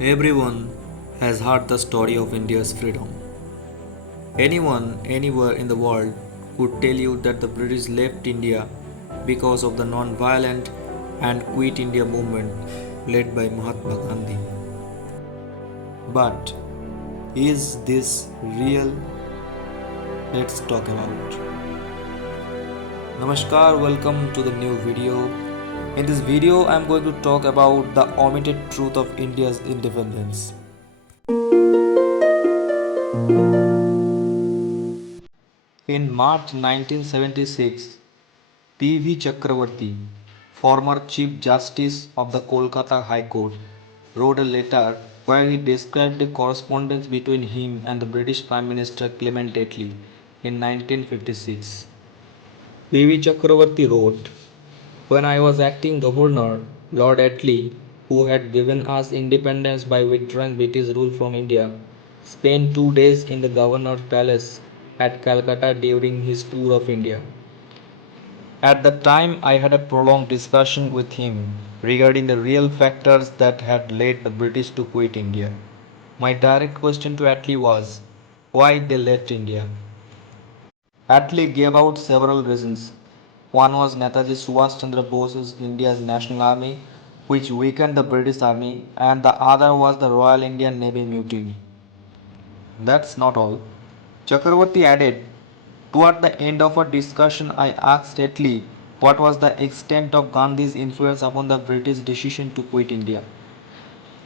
Everyone has heard the story of India's freedom. Anyone, anywhere in the world could tell you that the British left India because of the non-violent and Quit India movement led by Mahatma Gandhi. But is this real? Let's talk about. Namaskar, welcome to the new video. In this video, I am going to talk about the omitted truth of India's independence. In March 1976, P.V. Chakravarti, former Chief Justice of the Kolkata High Court, wrote a letter where he described the correspondence between him and the British Prime Minister Clement Attlee in 1956. P.V. Chakravarti wrote, "When I was acting governor, Lord Attlee, who had given us independence by withdrawing British rule from India, spent 2 days in the governor's palace at Calcutta during his tour of India. At the time, I had a prolonged discussion with him regarding the real factors that had led the British to quit India. My direct question to Attlee was why they left India. Attlee gave out several reasons. One was Netaji Subhash Chandra Bose's India's National Army, which weakened the British Army, and the other was the Royal Indian Navy mutiny. That's not all. Chakravarti added, "Toward the end of our discussion, I asked Attlee what was the extent of Gandhi's influence upon the British decision to quit India.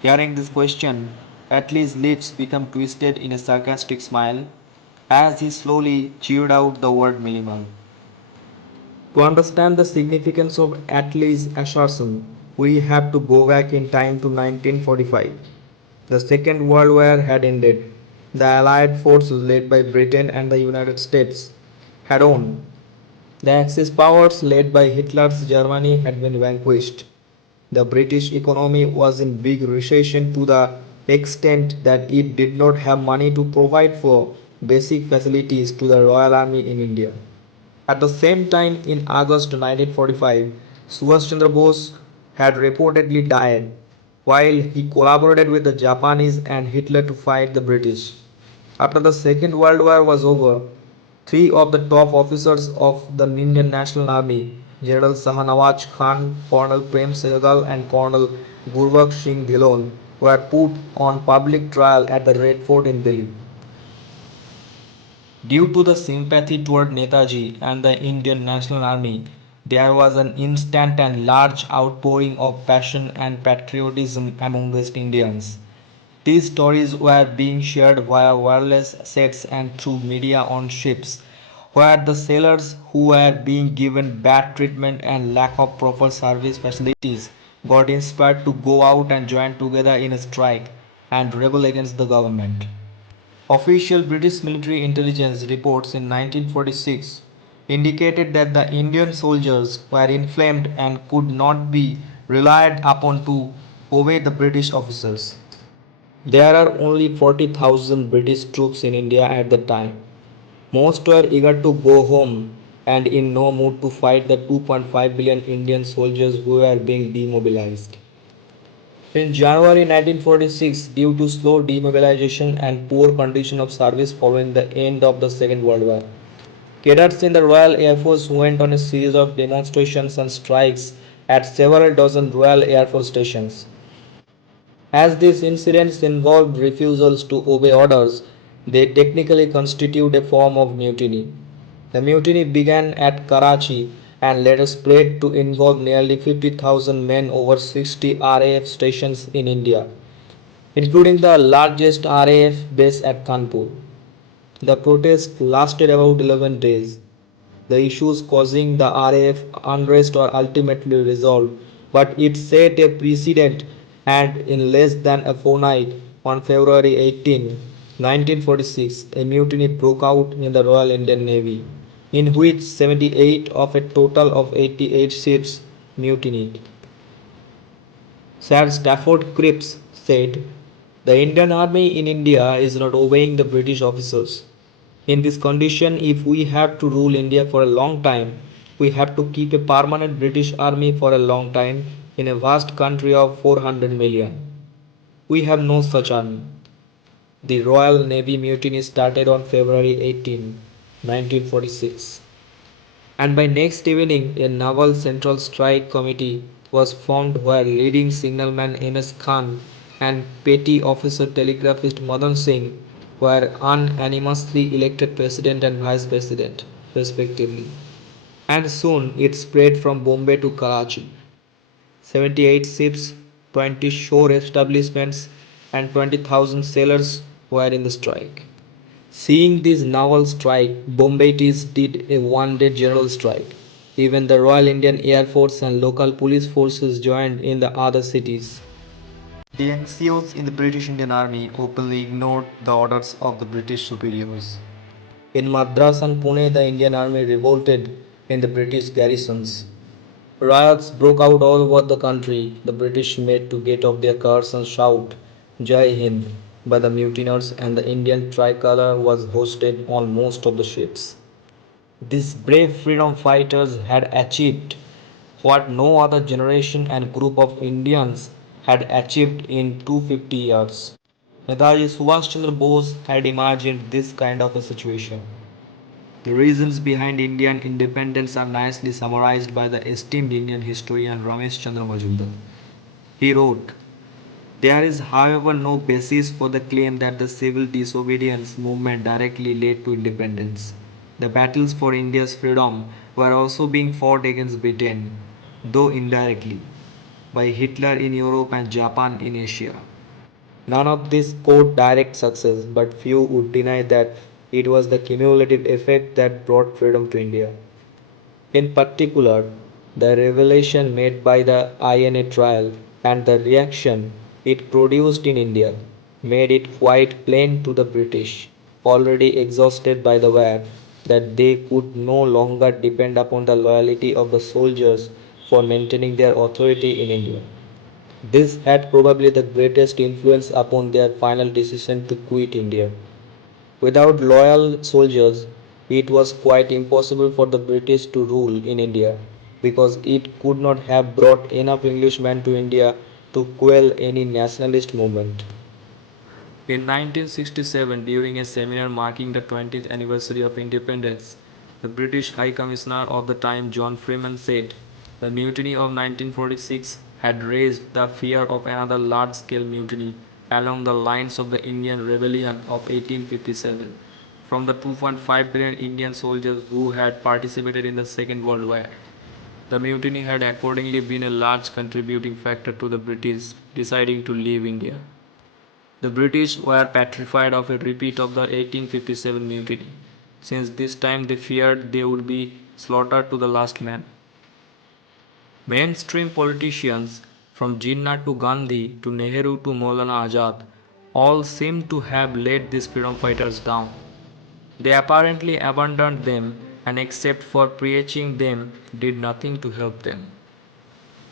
Hearing this question, Attlee's lips became twisted in a sarcastic smile as he slowly chewed out the word minimal. To understand the significance of Attlee's assertion, we have to go back in time to 1945. The Second World War had ended. The Allied forces led by Britain and the United States had won. The Axis powers led by Hitler's Germany had been vanquished. The British economy was in big recession to the extent that it did not have money to provide for basic facilities to the Royal Army in India. At the same time, in August 1945, Subhash Chandra Bose had reportedly died while he collaborated with the Japanese and Hitler to fight the British. After the Second World War was over, three of the top officers of the Indian National Army, General Sahanawaz Khan, Colonel Prem Sehgal, and Colonel Gurbakh Singh Dhillon, were put on public trial at the Red Fort in Delhi. Due to the sympathy toward Netaji and the Indian National Army, there was an instant and large outpouring of passion and patriotism among West Indians. These stories were being shared via wireless sets and through media on ships, where the sailors who were being given bad treatment and lack of proper service facilities got inspired to go out and join together in a strike and rebel against the government. Official British military intelligence reports in 1946 indicated that the Indian soldiers were inflamed and could not be relied upon to obey the British officers. There are only 40,000 British troops in India at the time. Most were eager to go home and in no mood to fight the 2.5 billion Indian soldiers who were being demobilized. In January 1946, due to slow demobilization and poor condition of service following the end of the Second World War, cadets in the Royal Air Force went on a series of demonstrations and strikes at several dozen Royal Air Force stations. As these incidents involved refusals to obey orders, they technically constitute a form of mutiny. The mutiny began at Karachi and later spread to involve nearly 50,000 men over 60 RAF stations in India, including the largest RAF base at Kanpur. The protest lasted about 11 days. The issues causing the RAF unrest were ultimately resolved, but it set a precedent and in less than a fortnight, on February 18, 1946, a mutiny broke out in the Royal Indian Navy, in which 78 of a total of 88 ships mutinied. Sir Stafford Cripps said, "The Indian Army in India is not obeying the British officers. In this condition, if we have to rule India for a long time, we have to keep a permanent British army for a long time in a vast country of 400 million. We have no such army. The Royal Navy mutiny started on February 18, 1946, and by next evening a naval central strike committee was formed where leading signalman M.S. Khan and petty officer telegraphist Madan Singh were unanimously elected president and vice president, respectively. And soon it spread from Bombay to Karachi. 78 ships, 20 shore establishments, and 20,000 sailors were in the strike. Seeing this naval strike, Bombaytis did a one-day general strike. Even the Royal Indian Air Force and local police forces joined in the other cities. The NCOs in the British Indian Army openly ignored the orders of the British superiors. In Madras and Pune, the Indian Army revolted in the British garrisons. Riots broke out all over the country. The British made to get off their cars and shout Jai Hind by the mutineers, and the Indian tricolour was hoisted on most of the ships. These brave freedom fighters had achieved what no other generation and group of Indians had achieved in 250 years. Netaji Subhash Chandra Bose had imagined this kind of a situation. The reasons behind Indian independence are nicely summarized by the esteemed Indian historian Ramesh Chandra Majumdar. He wrote, there is, however, no basis for the claim that the civil disobedience movement directly led to independence. The battles for India's freedom were also being fought against Britain, though indirectly, by Hitler in Europe and Japan in Asia. None of this scored direct success, but few would deny that it was the cumulative effect that brought freedom to India. In particular, the revelation made by the INA trial and the reaction it produced in India made it quite plain to the British, already exhausted by the war, that they could no longer depend upon the loyalty of the soldiers for maintaining their authority in India. This had probably the greatest influence upon their final decision to quit India. Without loyal soldiers, it was quite impossible for the British to rule in India, because it could not have brought enough Englishmen to India to quell any nationalist movement. In 1967, during a seminar marking the 20th anniversary of independence, the British High Commissioner of the time, John Freeman, said the mutiny of 1946 had raised the fear of another large-scale mutiny along the lines of the Indian Rebellion of 1857 from the 2.5 billion Indian soldiers who had participated in the Second World War. The mutiny had accordingly been a large contributing factor to the British deciding to leave India. The British were petrified of a repeat of the 1857 mutiny, since this time they feared they would be slaughtered to the last man. Mainstream politicians, from Jinnah to Gandhi to Nehru to Maulana Azad, all seem to have let these freedom fighters down. They apparently abandoned them, and except for preaching them, did nothing to help them.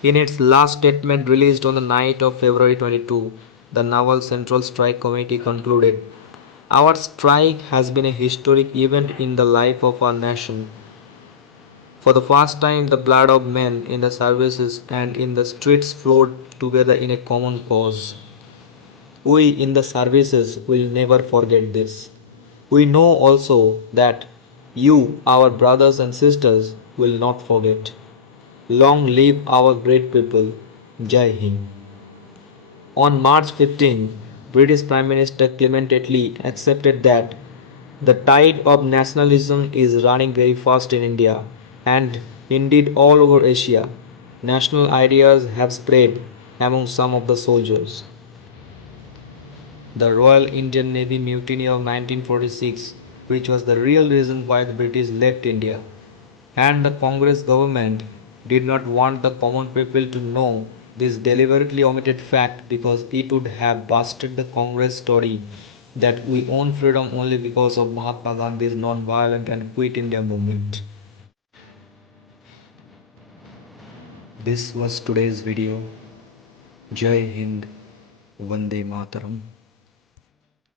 In its last statement released on the night of February 22, the Naval Central Strike Committee concluded, our strike has been a historic event in the life of our nation. For the first time, the blood of men in the services and in the streets flowed together in a common cause. We in the services will never forget this. We know also that you, our brothers and sisters, will not forget. Long live our great people. Jai Hind. On March 15, British Prime Minister Clement Attlee accepted that the tide of nationalism is running very fast in India, and indeed all over Asia. National ideas have spread among some of the soldiers. The Royal Indian Navy mutiny of 1946, which was the real reason why the British left India, and the Congress government did not want the common people to know this deliberately omitted fact, because it would have busted the Congress story that we own freedom only because of Mahatma Gandhi's non-violent and Quit India movement. This was today's video. Jai Hind, Vande Mataram.